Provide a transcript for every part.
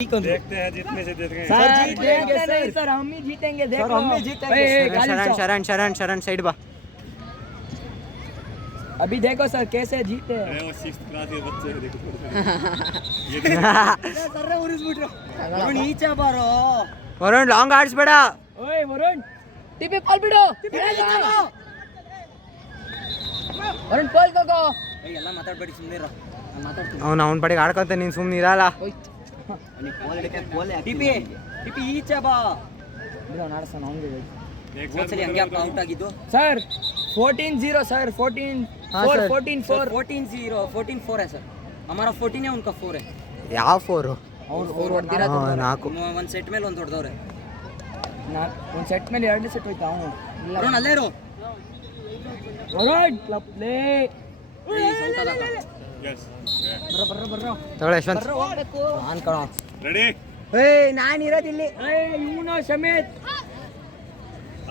देखते हैं जीतने से देख रहे हैं सर जीतेंगे नहीं सर, हम ही जीतेंगे। देख सर हम ही जीतेंगे। शरण शरण शरण साइड बा। अभी देखो सर कैसे जीते हैं। अरे वो 6th क्लास के बच्चे हैं, देखो ये ಸರ್ ಉರಿಸ್ಬಿಟ್ರು ವರುಣ್ ಈಚೆ ಬಾರೋ ವರುಣ್ ಲಾಂಗ್ ಆಡಿಸ್ಬೇಡ ओए वरुण ಟಿಪಿ ಬಾಲ್ ಬಿಡು वरुण ಬಾಲ್ ಹೋಗೋ ಎಲ್ಲ ಮಾತಾಡಬೇಡಿ ಸುಮ್ಮನೆ ಇರು ನಾನು ಮಾತಾಡ್ತೀನಿ ಅವನ ಪಡೆಗೆ ಆಡ್ಕೊಂತ ನೀನು ಸುಮ್ಮನೆ ಇರಲ್ಲ ಟಿಪಿ ಟಿಪಿ ಈಚೆ ಬಾ ಬಿಡು ನಾಡ್ಸೋಣ ಅವನಿಗೆ ಒಂದ್ಸಲಿ ಹಂಗೆ ಔಟ್ ಆಗಿದ್ದು ಸರ್ 14-0 सर 14-4 14-4 14-0 14-4 है सर हमारा 14 है उनका 4 है ಯಾವ 4 ಅವ್ರು ಹೊಡೆದಿರ ನಾಲ್ಕು ಒಂದು ಸೆಟ್ ಮೇಲೆ ಒಂದು ಹೊಡೆದವ್ರೆ ಒಂದು ಸೆಟ್ ಮೇಲೆ ಎರಡು ಸೆಟ್ ಹೋಯ್ತಾ ಅವನು ವರುಣ್ ಅಲ್ಲೇ ಇರು ವರುಣ್ ಕ್ಲಬ್ ಪ್ಲೇ यस ಬರ್ರ ತಗೊಳ್ಳಿ ಯಶವಂತ್ ಹೋಗ್ಬೇಕು ನಾನು ಕಣ रेडी ನಾನು ಇರೋದಿಲ್ಲಿ ಇವನು ಸಮೇತ್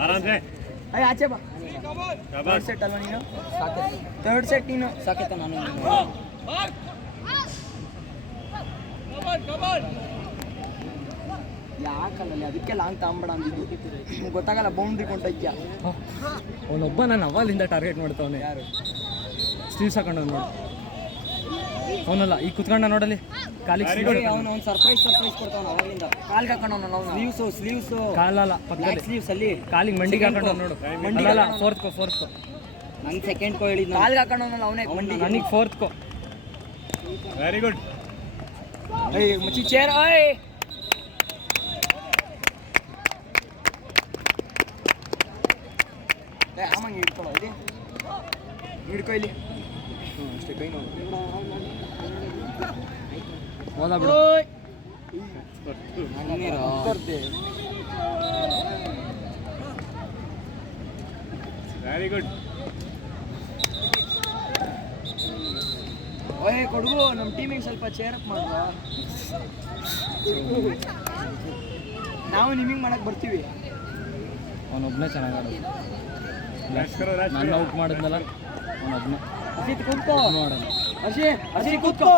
आराम से ಅಯ್ಯ ಆಚೆ ಬಾ ಥರ್ಡ್ शाबाश ಸೆಟ್ ಅಲ್ವಾ ನೀನು ಥರ್ಡ್ ಸೆಟ್ ನೀನು ಸಾಕೇತ ನಾನು ಯಾಕಲ್ಲ ಅದಕ್ಕೆ ಲಾಂಗ್ ತಾಂಬಡ ಅಂದಿದ್ದು ಗೊತ್ತಾಗಲ್ಲ ಬೌಂಡ್ರಿ ಕೊಂಡಯ್ಯ ಅವನೊಬ್ಬ ನಾನು ಅವಲಿಂದ ಟಾರ್ಗೆಟ್ ಮಾಡ್ತಾವನೆ. ಯಾರು ಸ್ಲೀವ್ಸ್ ಹಾಕೊಂಡ ನೋಡು ಅವನಲ್ಲ ಈ ಕುತ್ಕೊಂಡ ನೋಡಲಿ ಕಾಲಿಗೆ ಅವನು ಒಂದು ಸರ್ಪ್ರೈಸ್ ಕೊಡ್ತಾವನು ಅವಾಗಿಂದ ಕಾಲ್ಗೆ ಹಾಕೊಂಡು ನಾವು ಸ್ಲೀವ್ಸ್ ಕಾಲಲ್ಲ ಬ್ಲ್ಯಾಕ್ ಪಕ್ಕದಲ್ಲಿ ಸ್ಲೀವ್ಸ್ ಅಲ್ಲಿ ಕಾಲಿಗೆ ಮಂಡಿಗೆ ಹಾಕೊಂಡು ನೋಡು. ಅಲ್ಲಲ್ಲ ಫೋರ್ತ್ ನಂಗೆ ಸೆಕೆಂಡ್ ಕೋ ಹೇಳಿದ್ ಕಾಲ್ಗೆ ಹಾಕೊಂಡು ಅವನೇ ನನಗೆ ಫೋರ್ತ್ वेरी गुड ಮುಚ್ಚಿ ಚೇರ್ ಓಯ್ ಆಮಂಗೆ ಹಿಡ್ಕೊಳ್ಳೋ ಇಲ್ಲಿ ಹಿಡ್ಕೊ ಇಲ್ಲಿ ಅಷ್ಟೇ ಕೈ ನೋವು ಹೋದ ಬಿಡು. ಬರ್ದೆ वेरी गुड ಓಯ್ ಕೊಡುಗು ನಮ್ಮ ಟೀಮಿಗೆ ಸ್ವಲ್ಪ ಚೇರ್ ಅಪ್ ಮಾಡುವ ನಾವು ನಿಮಗೆ ಮಾಡಕ್ ಬರ್ತೀವಿ ಅವನೊಬ್ಬನೇ ಚೆನ್ನಾಗಿ ಆಡೋದು. रैश करो ನನ್ನ ಔಟ್ ಮಾಡಿದ್ನಲ್ಲ ಅವನೊಬ್ಬನೇ ಅಜಿತ್ ಕೂತ್ಕೋ ನೋಡೋಣ. ಹರ್ಷಿ ಕೂತ್ಕೋ